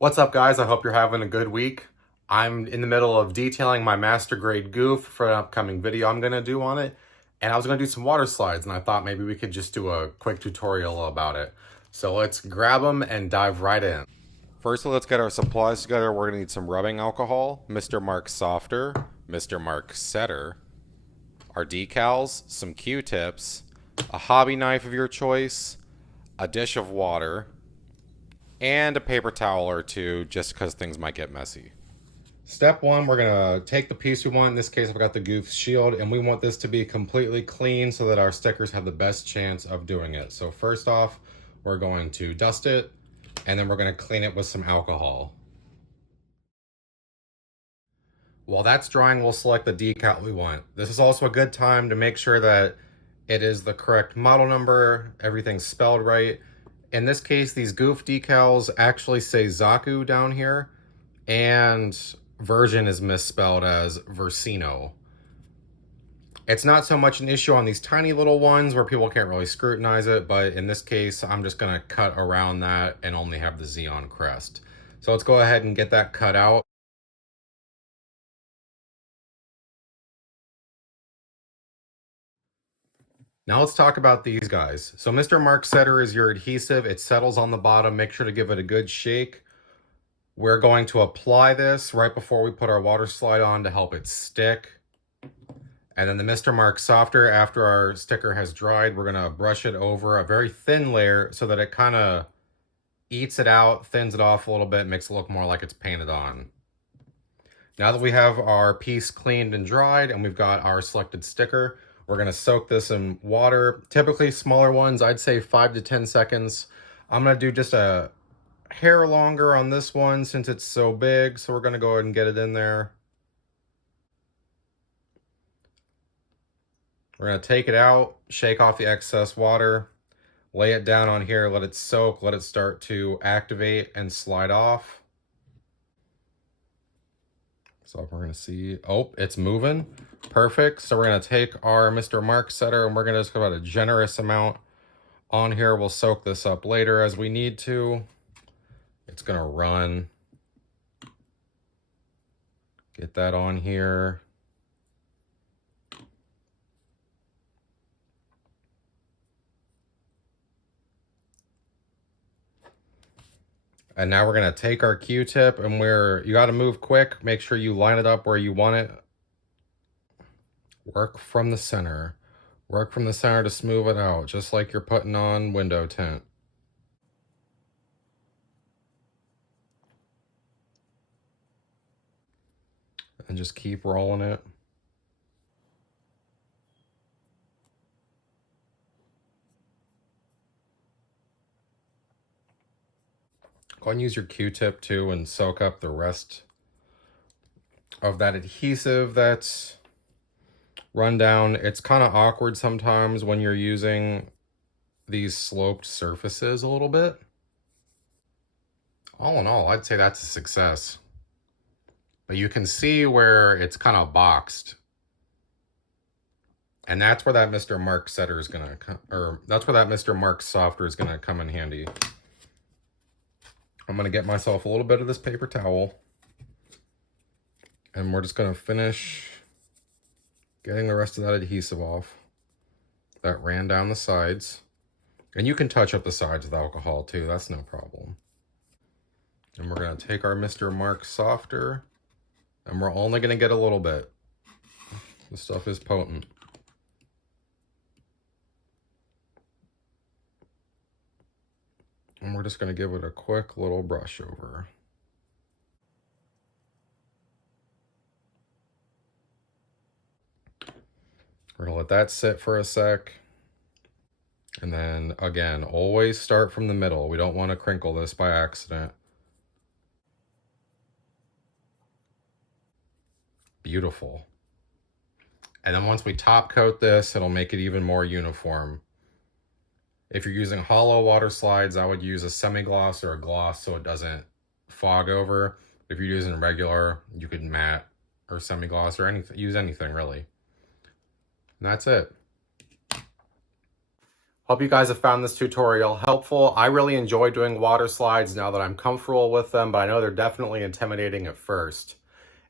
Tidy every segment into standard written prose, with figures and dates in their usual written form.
What's up, guys? I hope you're having a good week. I'm in the middle of detailing my master grade goof for an upcoming video I'm going to do on it. And I was going to do some water slides, and I thought maybe we could just do a quick tutorial about it. So let's grab them and dive right in. First, let's get our supplies together. We're going to need some rubbing alcohol, Mr.MarkSofter, Mr.MarkSetter, our decals, some Q-tips, a hobby knife of your choice, a dish of water, and a paper towel or two, just because things might get messy. Step one, we're gonna take the piece we want. In this case, I've got the goof shield, and we want this to be completely clean so that our stickers have the best chance of doing it. So first off, we're going to dust it, and then we're gonna clean it with some alcohol. While that's drying, we'll select the decal we want. This is also a good time to make sure that it is the correct model number, everything's spelled right. In this case, these goof decals actually say Zaku down here, and version is misspelled as Versino. It's not so much an issue on these tiny little ones where people can't really scrutinize it, but in this case, I'm just gonna cut around that and only have the Xeon crest. So let's go ahead and get that cut out. Now let's talk about these guys. So Mr.MarkSetter is your adhesive. It settles on the bottom. Make sure to give it a good shake. We're going to apply this right before we put our water slide on to help it stick. And then the Mr.MarkSofter, after our sticker has dried, we're gonna brush it over a very thin layer so that it kind of eats it out, thins it off a little bit, makes it look more like it's painted on. Now that we have our piece cleaned and dried and we've got our selected sticker, we're gonna soak this in water. Typically smaller ones, I'd say 5 to 10 seconds. I'm gonna do just a hair longer on this one since it's so big. So we're gonna go ahead and get it in there. We're gonna take it out, shake off the excess water, lay it down on here, let it soak, let it start to activate and slide off. So we're gonna see, oh, it's moving. Perfect. So we're gonna take our Mr.MarkSetter and we're gonna just put a generous amount on here. We'll soak this up later as we need to. It's gonna run. Get that on here. And now we're gonna take our Q-tip and you gotta move quick. Make sure you line it up where you want it. Work from the center. Work from the center to smooth it out, just like you're putting on window tint. And just keep rolling it. Go and use your Q-tip too and soak up the rest of that adhesive that's run down. It's kind of awkward sometimes when you're using these sloped surfaces a little bit. All in all, I'd say that's a success. But you can see where it's kind of boxed. And that's where that Mr.MarkSetter is gonna come, or that's where that Mr.MarkSofter is gonna come in handy. I'm gonna get myself a little bit of this paper towel, and we're just gonna finish getting the rest of that adhesive off that ran down the sides. And you can touch up the sides with alcohol too, that's no problem. And we're gonna take our Mr.MarkSofter, and we're only gonna get a little bit. This stuff is potent. And we're just gonna give it a quick little brush over. We're gonna let that sit for a sec. And then again, always start from the middle. We don't want to crinkle this by accident. Beautiful. And then once we top coat this, it'll make it even more uniform. If you're using hollow water slides, I would use a semi-gloss or a gloss so it doesn't fog over. If you're using regular, you could matte or semi-gloss or use anything really. And that's it. Hope you guys have found this tutorial helpful. I really enjoy doing water slides now that I'm comfortable with them, but I know they're definitely intimidating at first.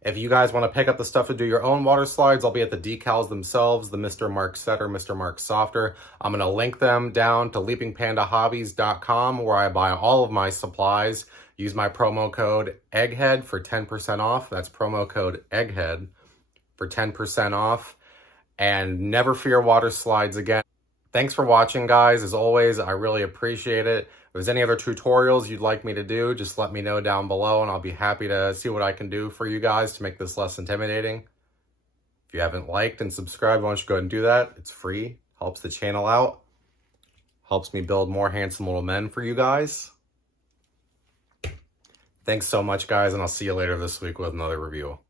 If you guys want to pick up the stuff to do your own water slides, I'll be at the decals themselves, the Mr.MarkSetter, Mr.MarkSofter. I'm going to link them down to leapingpandahobbies.com, where I buy all of my supplies. Use my promo code EGGHEAD for 10% off. That's promo code EGGHEAD for 10% off. And never fear water slides again. Thanks for watching, guys. As always, I really appreciate it. If there's any other tutorials you'd like me to do, just let me know down below and I'll be happy to see what I can do for you guys to make this less intimidating. If you haven't liked and subscribed, why don't you go ahead and do that? It's free, helps the channel out, helps me build more handsome little men for you guys. Thanks so much, guys, and I'll see you later this week with another review.